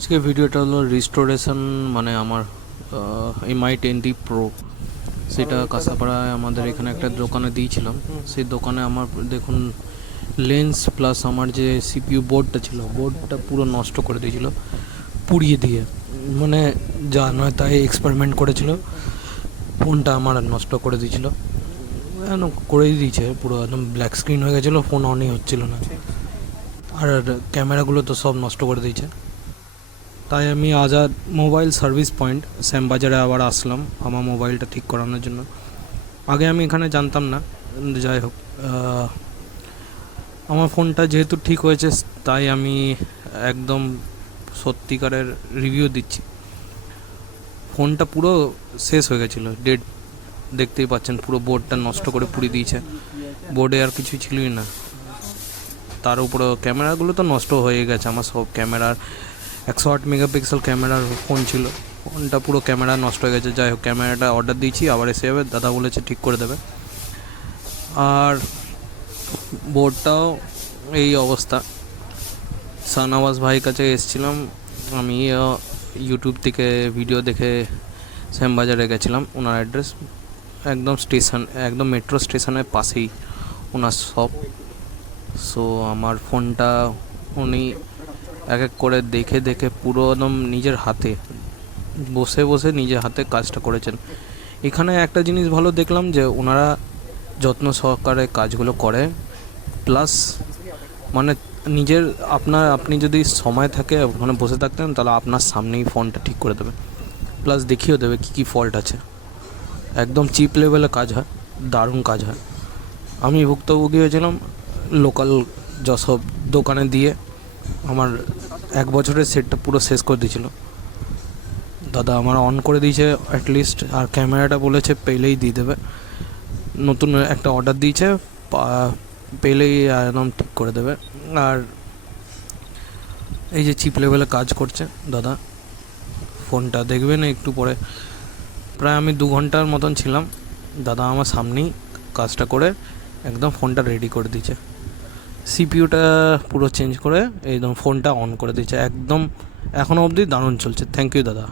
আজকে ভিডিওটা হলো রিস্টোরেশন, মানে আমার MI10T Pro, সেটা কাঁসাপাড়ায় আমাদের এখানে একটা দোকানে দিয়েছিলাম। সেই দোকানে আমার দেখুন লেন্স প্লাস আমার যে CPU বোর্ডটা ছিল, বোর্ডটা পুরো নষ্ট করে দিয়েছিল পুড়িয়ে দিয়ে, মানে যা নয় তাই এক্সপেরিমেন্ট করেছিল, ফোনটা আমার নষ্ট করে দিয়েছিল, করেই দিয়েছে, পুরো একদম ব্ল্যাক স্ক্রিন হয়ে গেছিলো, ফোন অনই হচ্ছিল না, আর ক্যামেরাগুলো তো সব নষ্ট করে দিয়েছে। তাই আমি আজাদ মোবাইল সার্ভিস পয়েন্ট শ্যামবাজারে আবার আসলাম আমার মোবাইলটা ঠিক করানোর জন্য। আগে আমি এখানে জানতাম না, যাই হোক আমার ফোনটা যেহেতু ঠিক হয়েছে তাই আমি একদম সত্যিকারের রিভিউ দিচ্ছি। ফোনটা পুরো শেষ হয়ে গেছিলো, ডেড, দেখতেই পাচ্ছেন পুরো বোর্ডটা নষ্ট করে পুড়িয়ে দিয়েছে, বোর্ডে আর কিছুই ছিলই না। তার উপরে ক্যামেরাগুলো তো নষ্ট হয়ে গেছে, আমার সব ক্যামেরার 108 মেগাপিক্সেল ক্যামেরার ফোন ছিল, ফোনটা পুরো ক্যামেরা নষ্ট হয়ে গেছে। যাই হোক, ক্যামেরাটা অর্ডার দিয়েছি, আবার এসে যাবে, দাদা বলেছে ঠিক করে দেবে। আর বোর্ডটাও এই অবস্থা। শাহনওয়াজ ভাইয়ের কাছে এসেছিলাম আমি, ইউটিউব থেকে ভিডিও দেখে শ্যামবাজারে গেছিলাম, ওনার অ্যাড্রেস একদম স্টেশন, একদম মেট্রো স্টেশনের পাশেই ওনার শপ। সো আমার ফোনটা উনি এক এক করে দেখে দেখে পুরো একদম নিজের হাতে বসে বসে নিজের হাতে কাজটা করেছেন। এখানে একটা জিনিস ভালো দেখলাম যে ওনারা যত্ন সহকারে কাজগুলো করে, প্লাস মানে নিজের আপনি যদি সময় থাকে ওখানে বসে থাকতেন তাহলে আপনার সামনেই ফোনটা ঠিক করে দেবে, প্লাস দেখিয়েও দেবে কী ফল্ট আছে। একদম চিপ লেভেলে কাজ হয়, দারুণ কাজ হয়। আমি ভুক্তভোগী হয়েছিলাম লোকাল যসব দোকানে দিয়ে, আমার 1 বছরের সেটটা পুরো শেষ করে দিয়েছিল। দাদা আমার অন করে দিয়েছে অ্যাটলিস্ট, আর ক্যামেরাটা বলেছে পেলেই দিয়ে দেবে, নতুন একটা অর্ডার দিয়েছে, পেলেই একদম ঠিক করে দেবে। আর এই যে চিপ লেভেলে কাজ করছে দাদা, ফোনটা দেখবেন একটু পরে। প্রায় আমি 2 ঘন্টার মতন ছিলাম, দাদা আমার সামনেই কাজটা করে একদম ফোনটা রেডি করে দিয়েছে, সিপিইউটা পুরো চেঞ্জ করে একদম ফোনটা অন করে দিয়েছে, একদম এখনও অবধি দারুণ চলছে। থ্যাংক ইউ দাদা।